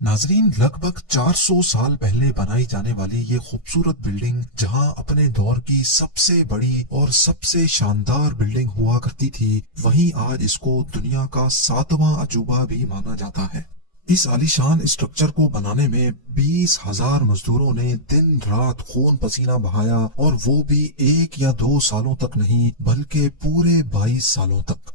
नाजरीन, लगभग 400 साल पहले बनाई जाने वाली ये खूबसूरत बिल्डिंग, जहां अपने दौर की सबसे बड़ी और सबसे शानदार बिल्डिंग हुआ करती थी, वहीं आज इसको दुनिया का 7वां अजूबा भी माना जाता है। इस आलीशान स्ट्रक्चर को बनाने में 20,000 मजदूरों ने दिन रात खून पसीना बहाया, और वो भी 1 या 2 सालों तक नहीं, बल्कि पूरे 22 सालों तक।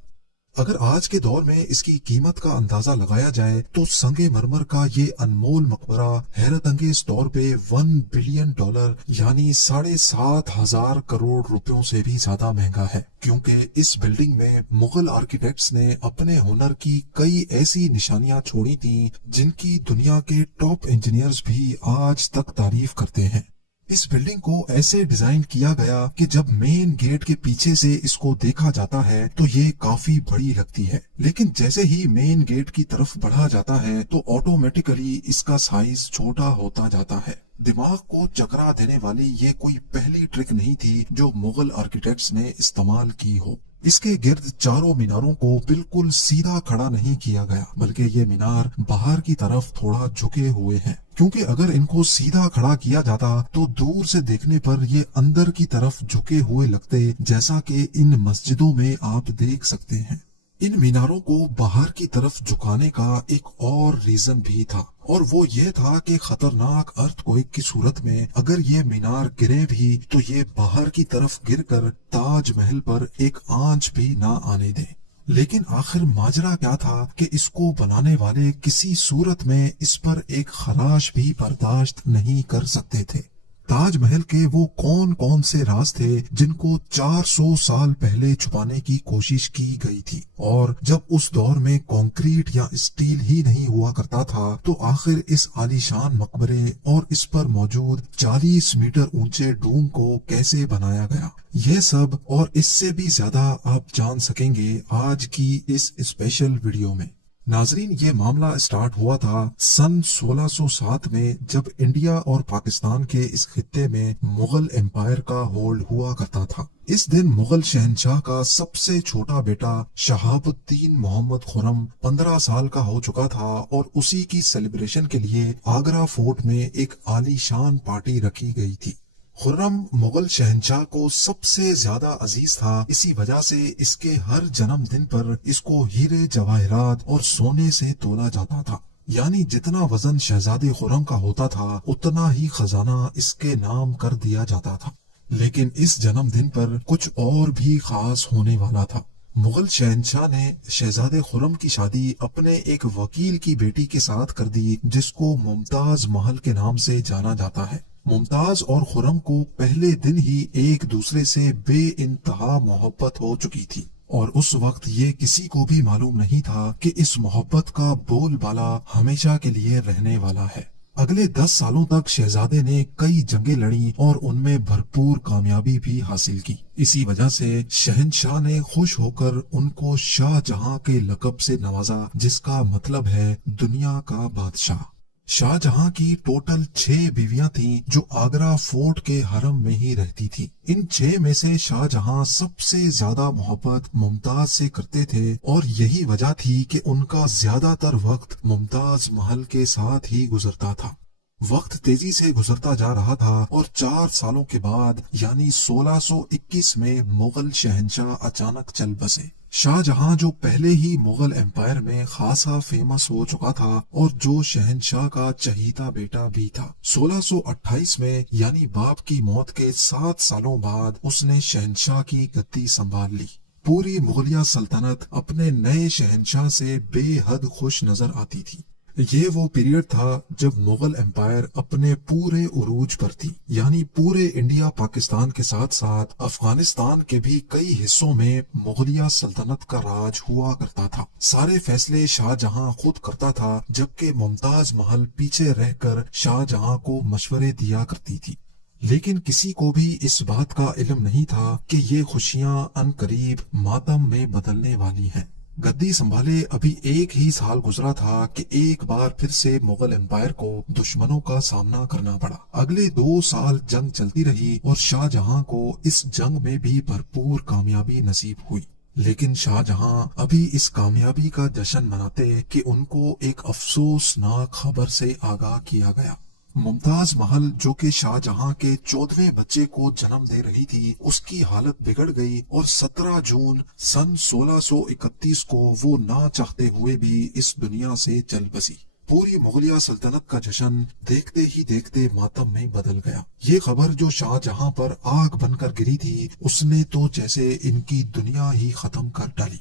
अगर आज के दौर में इसकी कीमत का अंदाजा लगाया जाए तो संगे मरमर का ये अनमोल मकबरा हैरत अंगेज तौर पे $1 बिलियन यानी 7,500 करोड़ रुपयों से भी ज्यादा महंगा है, क्योंकि इस बिल्डिंग में मुगल आर्किटेक्ट्स ने अपने हुनर की कई ऐसी निशानियां छोड़ी थी जिनकी दुनिया के टॉप इंजीनियर्स भी आज तक तारीफ करते हैं। इस बिल्डिंग को ऐसे डिजाइन किया गया कि जब मेन गेट के पीछे से इसको देखा जाता है तो ये काफी बड़ी लगती है, लेकिन जैसे ही मेन गेट की तरफ बढ़ा जाता है तो ऑटोमेटिकली इसका साइज छोटा होता जाता है। दिमाग को चकरा देने वाली ये कोई पहली ट्रिक नहीं थी जो मुगल आर्किटेक्ट्स ने इस्तेमाल की हो। इसके गिर्द चारों मीनारों को बिल्कुल सीधा खड़ा नहीं किया गया, बल्कि ये मीनार बाहर की तरफ थोड़ा झुके हुए हैं, क्योंकि अगर इनको सीधा खड़ा किया जाता तो दूर से देखने पर ये अंदर की तरफ झुके हुए लगते, जैसा कि इन मस्जिदों में आप देख सकते हैं। इन मीनारों को बाहर की तरफ झुकाने का एक और रीजन भी था, और वो ये था कि खतरनाक अर्थक्वेक की सूरत में अगर ये मीनार गिरे भी तो ये बाहर की तरफ गिरकर ताजमहल पर एक आंच भी ना आने दे। लेकिन आखिर माजरा क्या था कि इसको बनाने वाले किसी सूरत में इस पर एक खराश भी बर्दाश्त नहीं कर सकते थे। ताजमहल के वो कौन कौन से राज थे जिनको 400 साल पहले छुपाने की कोशिश की गई थी, और जब उस दौर में कंक्रीट या स्टील ही नहीं हुआ करता था तो आखिर इस आलीशान मकबरे और इस पर मौजूद 40 मीटर ऊंचे डूम को कैसे बनाया गया, ये सब और इससे भी ज्यादा आप जान सकेंगे आज की इस स्पेशल वीडियो में। नाजरीन, ये मामला स्टार्ट हुआ था सन 1607 में, जब इंडिया और पाकिस्तान के इस खित्ते में मुगल एम्पायर का होल्ड हुआ करता था। इस दिन मुगल शहंशाह का सबसे छोटा बेटा शहाबुद्दीन मोहम्मद खुर्रम 15 साल का हो चुका था, और उसी की सेलिब्रेशन के लिए आगरा फोर्ट में एक आलीशान पार्टी रखी गई थी। खुर्रम मुगल शहंशाह को सबसे ज्यादा अजीज था, इसी वजह से इसके हर जन्मदिन पर इसको हीरे जवाहरात और सोने से तोला जाता था, यानी जितना वजन शहजादे खुर्रम का होता था उतना ही खजाना इसके नाम कर दिया जाता था। लेकिन इस जन्मदिन पर कुछ और भी खास होने वाला था। मुगल शहंशाह ने शहजादे खुर्रम की शादी अपने एक वकील की बेटी के साथ कर दी, जिसको मुमताज महल के नाम से जाना जाता है। मुमताज और खुर्रम को पहले दिन ही एक दूसरे से बेइंतहा मोहब्बत हो चुकी थी, और उस वक्त ये किसी को भी मालूम नहीं था कि इस मोहब्बत का बोलबाला हमेशा के लिए रहने वाला है। अगले 10 सालों तक शहजादे ने कई जंगें लड़ी और उनमें भरपूर कामयाबी भी हासिल की। इसी वजह से शहंशाह ने खुश होकर उनको शाहजहां के लक़ब से नवाजा, जिसका मतलब है दुनिया का बादशाह। शाहजहां की टोटल 6 बीवियां थीं जो आगरा फोर्ट के हरम में ही रहती थी। इन 6 में से शाहजहां सबसे ज्यादा मोहब्बत मुमताज से करते थे, और यही वजह थी कि उनका ज्यादातर वक्त मुमताज महल के साथ ही गुजरता था। वक्त तेजी से गुजरता जा रहा था, और 4 सालों के बाद यानी 1621 में मुगल शहंशाह अचानक चल बसे। शाहजहां, जो पहले ही मुगल एम्पायर में खासा फेमस हो चुका था और जो शहंशाह का चहीता बेटा भी था, 1628 में यानी बाप की मौत के 7 सालों बाद उसने शहंशाह की गद्दी संभाल ली। पूरी मुगलिया सल्तनत अपने नए शहंशाह से बेहद खुश नजर आती थी। ये वो पीरियड था जब मुगल एम्पायर अपने पूरे उरूज पर थी, यानी पूरे इंडिया पाकिस्तान के साथ साथ अफगानिस्तान के भी कई हिस्सों में मुगलिया सल्तनत का राज हुआ करता था। सारे फैसले शाहजहां खुद करता था, जबकि मुमताज महल पीछे रहकर शाहजहां को मशवरे दिया करती थी। लेकिन किसी को भी इस बात का इल्म नहीं था कि ये खुशियां अनकरीब मातम में बदलने वाली हैं। गद्दी संभाले अभी 1 ही साल गुजरा था कि एक बार फिर से मुगल एम्पायर को दुश्मनों का सामना करना पड़ा। अगले 2 साल जंग चलती रही और शाहजहां को इस जंग में भी भरपूर कामयाबी नसीब हुई। لیکن شاہ جہاں ابھی اس کامیابی کا جشن مناتے کہ ان کو ایک افسوسناک خبر سے آگاہ کیا گیا۔ ممتاز محل جو کہ شاہ جہاں کے 14ویں بچے کو جنم دے رہی تھی، اس کی حالت بگڑ گئی اور 17 جون سن 1631 کو وہ نہ چاہتے ہوئے بھی اس دنیا سے چل بسی۔ پوری مغلیہ سلطنت کا جشن دیکھتے ہی دیکھتے ماتم میں بدل گیا۔ یہ خبر جو شاہ جہاں پر آگ بن کر گری تھی، اس نے تو جیسے ان کی دنیا ہی ختم کر ڈالی۔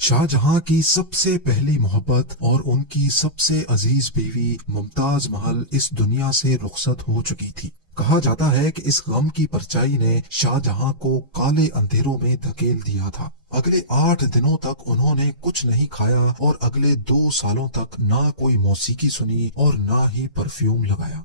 شاہ جہاں کی سب سے پہلی محبت اور ان کی سب سے عزیز بیوی ممتاز محل اس دنیا سے رخصت ہو چکی تھی۔ کہا جاتا ہے کہ اس غم کی پرچائی نے شاہ جہاں کو کالے اندھیروں میں دھکیل دیا تھا۔ اگلے 8 دنوں تک انہوں نے کچھ نہیں کھایا اور اگلے 2 سالوں تک نہ کوئی موسیقی سنی اور نہ ہی پرفیوم لگایا۔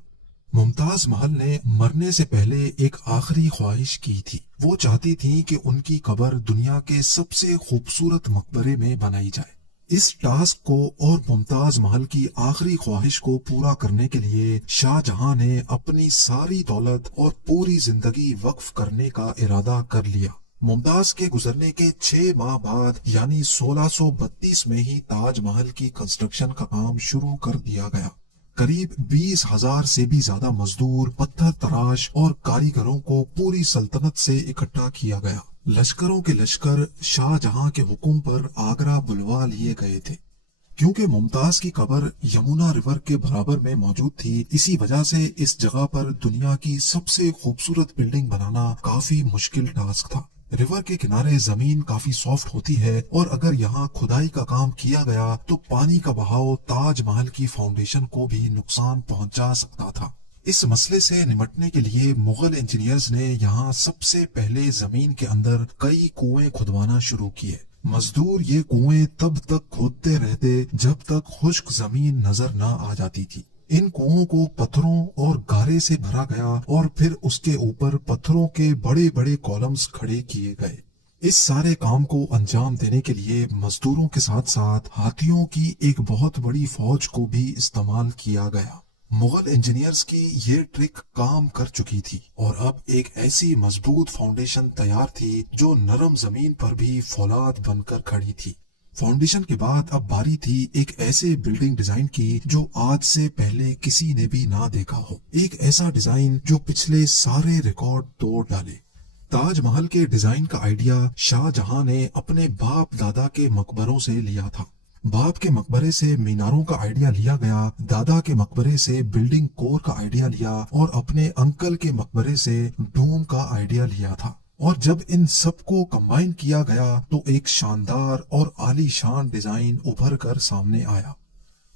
ممتاز محل نے مرنے سے پہلے ایک آخری خواہش کی تھی۔ وہ چاہتی تھی کہ ان کی قبر دنیا کے سب سے خوبصورت مقبرے میں بنائی جائے۔ اس ٹاسک کو اور ممتاز محل کی آخری خواہش کو پورا کرنے کے لیے شاہ جہاں نے اپنی ساری دولت اور پوری زندگی وقف کرنے کا ارادہ کر لیا۔ ممتاز کے گزرنے کے 6 ماہ بعد یعنی 1632 میں ہی تاج محل کی کنسٹرکشن کا کام شروع کر دیا گیا۔ قریب 20,000 سے بھی زیادہ مزدور، پتھر تراش اور کاریگروں کو پوری سلطنت سے اکٹھا کیا گیا۔ لشکروں کے لشکر شاہ جہاں کے حکم پر آگرہ بلوا لیے گئے تھے۔ کیونکہ ممتاز کی قبر یمنا ریور کے برابر میں موجود تھی، اسی وجہ سے اس جگہ پر دنیا کی سب سے خوبصورت بلڈنگ بنانا کافی مشکل ٹاسک تھا۔ ریور کے کنارے زمین کافی سافٹ ہوتی ہے اور اگر یہاں کھدائی کا کام کیا گیا تو پانی کا بہاؤ تاج محل کی فاؤنڈیشن کو بھی نقصان پہنچا سکتا تھا۔ اس مسئلے سے نمٹنے کے لیے مغل انجینئرز نے یہاں سب سے پہلے زمین کے اندر کئی کنویں کھدوانا شروع کیے۔ مزدور یہ کنویں تب تک کھودتے رہتے جب تک خشک زمین نظر نہ آ جاتی تھی۔ ان کنووں کو پتھروں اور گارے سے بھرا گیا اور پھر اس کے اوپر پتھروں کے بڑے بڑے کالمز کھڑے کیے گئے۔ اس سارے کام کو انجام دینے کے لیے مزدوروں کے ساتھ ساتھ ہاتھیوں کی ایک بہت بڑی فوج کو بھی استعمال کیا گیا۔ مغل انجینئرز کی یہ ٹرک کام کر چکی تھی اور اب ایک ایسی مضبوط فاؤنڈیشن تیار تھی جو نرم زمین پر بھی فولاد بن کر کھڑی تھی۔ فاؤنڈیشن کے بعد اب باری تھی ایک ایسے بلڈنگ ڈیزائن کی جو آج سے پہلے کسی نے بھی نہ دیکھا ہو، ایک ایسا ڈیزائن جو پچھلے سارے ریکارڈ توڑ ڈالے۔ تاج محل کے ڈیزائن کا آئیڈیا شاہ جہاں نے اپنے باپ دادا کے مقبروں سے لیا تھا۔ باپ کے مقبرے سے میناروں کا آئیڈیا لیا گیا، دادا کے مقبرے سے بلڈنگ کور کا آئیڈیا لیا اور اپنے انکل کے مقبرے سے ڈوم کا آئیڈیا لیا تھا۔ اور جب ان سب کو کمبائن کیا گیا تو ایک شاندار اور عالی شان ڈیزائن ابھر کر سامنے آیا۔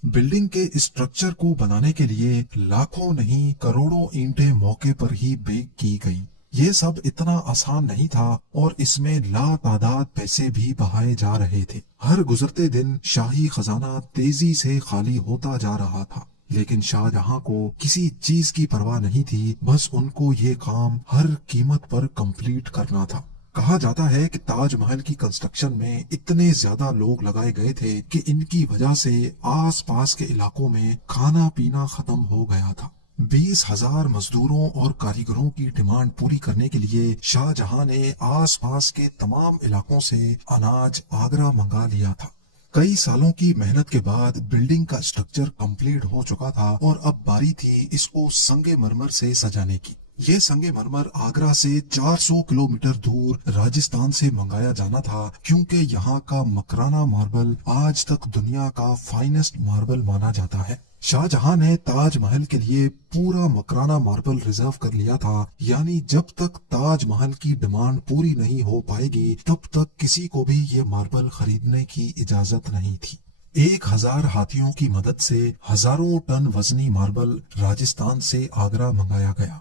بلڈنگ کے اسٹرکچر کو بنانے کے لیے لاکھوں نہیں کروڑوں اینٹیں موقع پر ہی بیک کی گئیں۔ یہ سب اتنا آسان نہیں تھا اور اس میں لا تعداد پیسے بھی بہائے جا رہے تھے۔ ہر گزرتے دن شاہی خزانہ تیزی سے خالی ہوتا جا رہا تھا، لیکن شاہ جہاں کو کسی چیز کی پرواہ نہیں تھی، بس ان کو یہ کام ہر قیمت پر کمپلیٹ کرنا تھا۔ کہا جاتا ہے کہ تاج محل کی کنسٹرکشن میں اتنے زیادہ لوگ لگائے گئے تھے کہ ان کی وجہ سے آس پاس کے علاقوں میں کھانا پینا ختم ہو گیا تھا۔ 20,000 مزدوروں اور کاریگروں کی ڈیمانڈ پوری کرنے کے لیے شاہ جہاں نے آس پاس کے تمام علاقوں سے اناج آگرہ منگا لیا تھا۔ کئی سالوں کی محنت کے بعد بلڈنگ کا اسٹرکچر کمپلیٹ ہو چکا تھا اور اب باری تھی اس کو سنگ مرمر سے سجانے کی۔ یہ سنگ مرمر آگرہ سے 400 کلومیٹر دور راجستھان سے منگایا جانا تھا، کیونکہ یہاں کا مکرانہ ماربل آج تک دنیا کا فائنسٹ ماربل مانا جاتا ہے۔ شاہ جہاں نے تاج محل کے لیے پورا مکرانہ ماربل ریزرو کر لیا تھا، یعنی جب تک تاج محل کی ڈیمانڈ پوری نہیں ہو پائے گی تب تک کسی کو بھی یہ ماربل خریدنے کی اجازت نہیں تھی۔ 1000 ہاتھیوں کی مدد سے ہزاروں ٹن وزنی ماربل راجستھان سے آگرہ منگایا گیا۔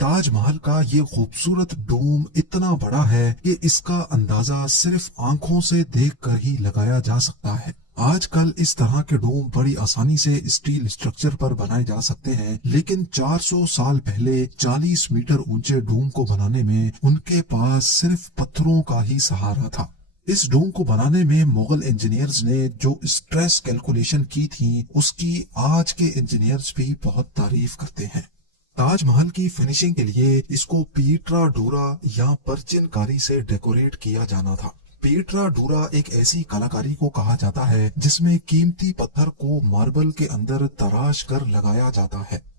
تاج محل کا یہ خوبصورت ڈوم اتنا بڑا ہے کہ اس کا اندازہ صرف آنکھوں سے دیکھ کر ہی لگایا جا سکتا ہے۔ آج کل اس طرح کے ڈوم بڑی آسانی سے اسٹیل اسٹرکچر پر بنائے جا سکتے ہیں، لیکن 400 سال پہلے 40 میٹر اونچے ڈوم کو بنانے میں ان کے پاس صرف پتھروں کا ہی سہارا تھا۔ اس ڈوم کو بنانے میں مغل انجینئرز نے جو اسٹریس کیلکولیشن کی تھی اس کی آج کے انجینئرز بھی بہت تعریف کرتے ہیں۔ تاج محل کی فنیشنگ کے لیے اس کو پیٹرا ڈورا یا پرچن کاری سے ڈیکوریٹ کیا جانا تھا۔ पेट्रा डूरा एक ऐसी कलाकारी को कहा जाता है जिसमें कीमती पत्थर को मार्बल के अंदर तराश कर लगाया जाता है।